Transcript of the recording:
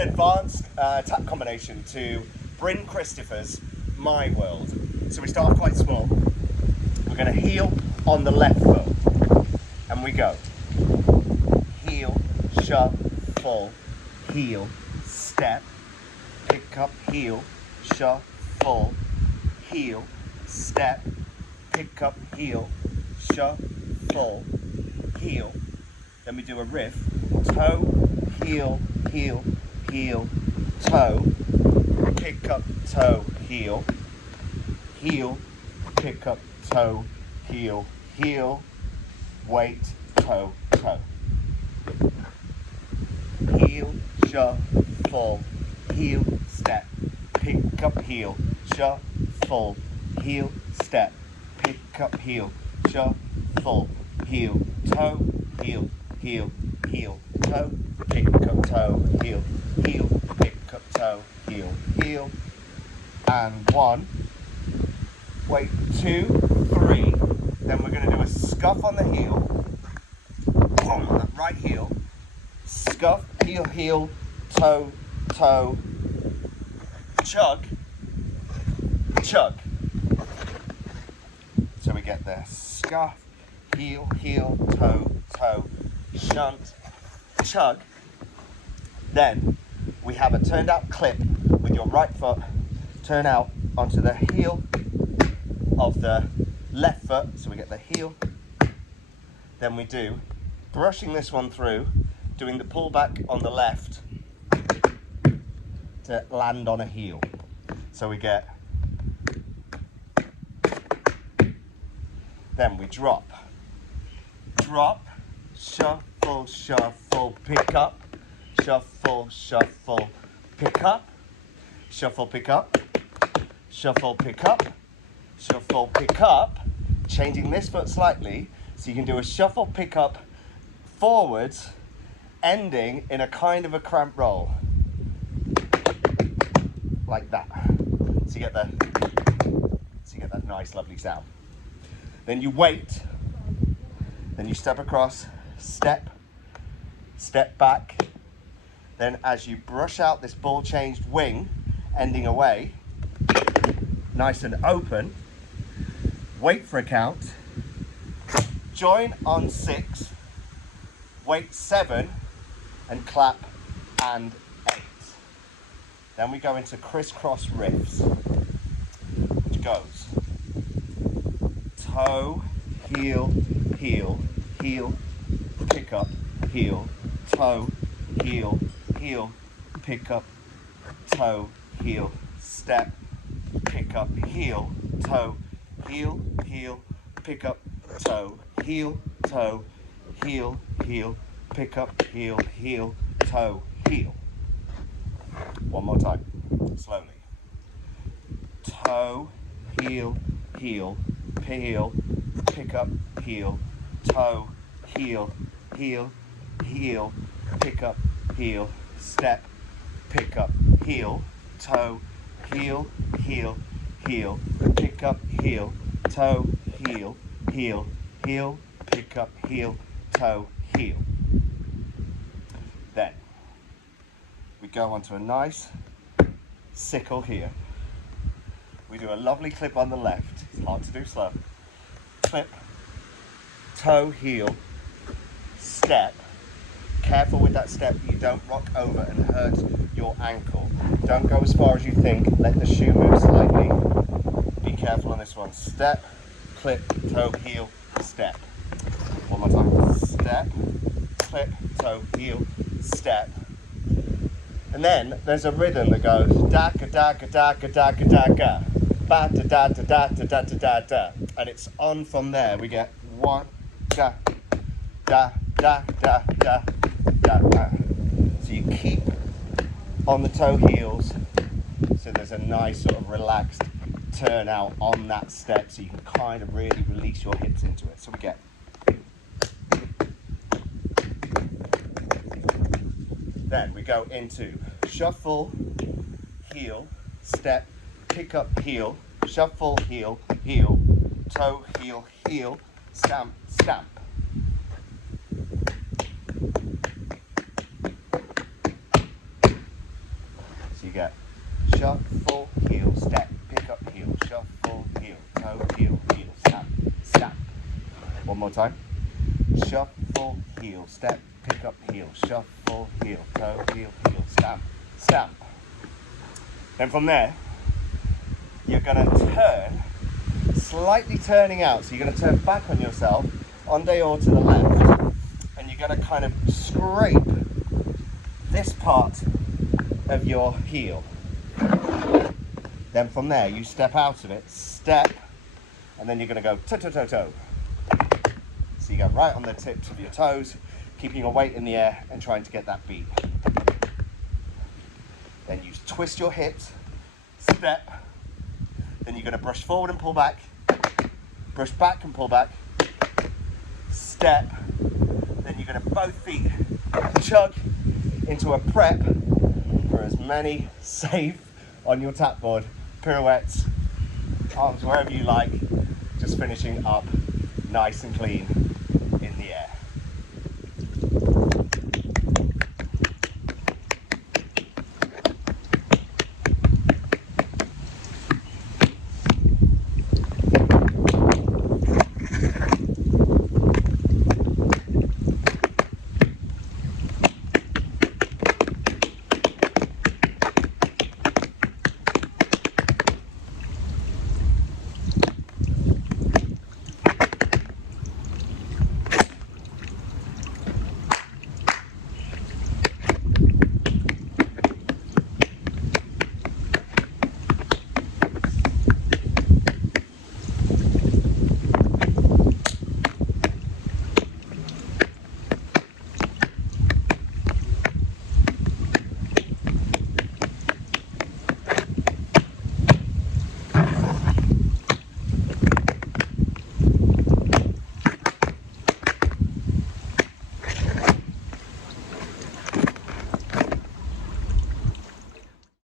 an advanced tap combination to Bryn Christopher's My World. So we start off quite small. We're going to heel on the left foot, and we go heel, shuffle, heel, step, pick up, heel, shuffle, heel, step, pick up, heel, shuffle, heel. Then we do a riff, toe, heel, heel, heel, toe, pick up, toe, heel, heel, pick up, toe, heel, heel, weight, toe, toe. Heel, shuffle, heel, step, pick up, heel, shuffle, heel, step, pick up, heel, shuffle, heel, toe, heel, heel, heel, toe, pick up, toe, heel, heel, pick up, toe, heel, heel, and 1, wait, 2, 3, then we're going to do a scuff on the heel, boom, that right heel, scuff, heel, heel, toe, toe, chug, chug. So we get the scuff, heel, heel, toe, toe, shunt, chug. Then we have a turned out clip with your right foot, turn out onto the heel of the left foot. So we get the heel. Then we do brushing this one through, doing the pull back on the left to land on a heel. So we get, then we drop, drop, shuffle, shuffle, pick up, shuffle, shuffle, pick up, shuffle, pick up, shuffle, pick up, shuffle, pick up, changing this foot slightly, so you can do a shuffle, pick up, forwards, ending in a kind of a cramp roll. Like that. So you get that nice, lovely sound. Then you wait, then you step across, step, step back. Then as you brush out this ball changed wing, ending away, nice and open, wait for a count, join on 6, wait 7, and clap and 8. Then we go into crisscross riffs, which goes toe, heel, heel, heel, pick up, heel, toe, heel, heel, pick up, toe, heel, step, pick up, heel, toe, heel, heel, pick up, toe, heel, toe, heel, heel, pick up, heel, heel, toe, heel. One more time, slowly. Toe, heel, heel, heel, pick up, heel, toe, heel, heel, heel, pick up, heel, step, pick up, heel, toe, heel, heel, heel, pick up, heel, toe, heel, heel, heel, pick up, heel, toe, heel. Then we go onto a nice sickle here. We do a lovely clip on the left. It's hard to do slow. Clip, toe, heel, step. Careful with that step, you don't rock over and hurt your ankle. Don't go as far as you think. Let the shoe move slightly. Be careful on this one. Step, clip, toe, heel, step. One more time. Step, clip, toe, heel, step. And then there's a rhythm that goes da-ka, da-ka, da-ka, da-ka, da-ka, ba-da, da-da, da-da, da-da, da-da. And it's on from there. We get 1, da, da, da, da, da, da, da. So you keep on the toe heels, so there's a nice sort of relaxed turn out on that step, so you can kind of really release your hips into it. So we get then we go into shuffle, heel, step, pick up, heel, shuffle, heel, heel, toe, heel, heel, stamp, stamp. get shuffle, heel, step, pick up, heel, shuffle, heel, toe, heel, snap, snap. One more time. Shuffle, heel, step, pick up, heel, shuffle, heel, toe, heel, stamp, stamp. Then from there, you're going to turn, slightly turning out. So you're going to turn back on yourself, en dehors to the left, and you're going to kind of scrape this part of your heel. Then from there, you step out of it, step, and then you're going to go toe, toe, toe, toe. So you go right on the tips of your toes, keeping your weight in the air and trying to get that beat. Then you twist your hips, step, then you're going to brush forward and pull back, brush back and pull back, step, then you're going to both feet chug into a prep for as many safe on your tap board pirouettes, arms wherever you like, just finishing up nice and clean.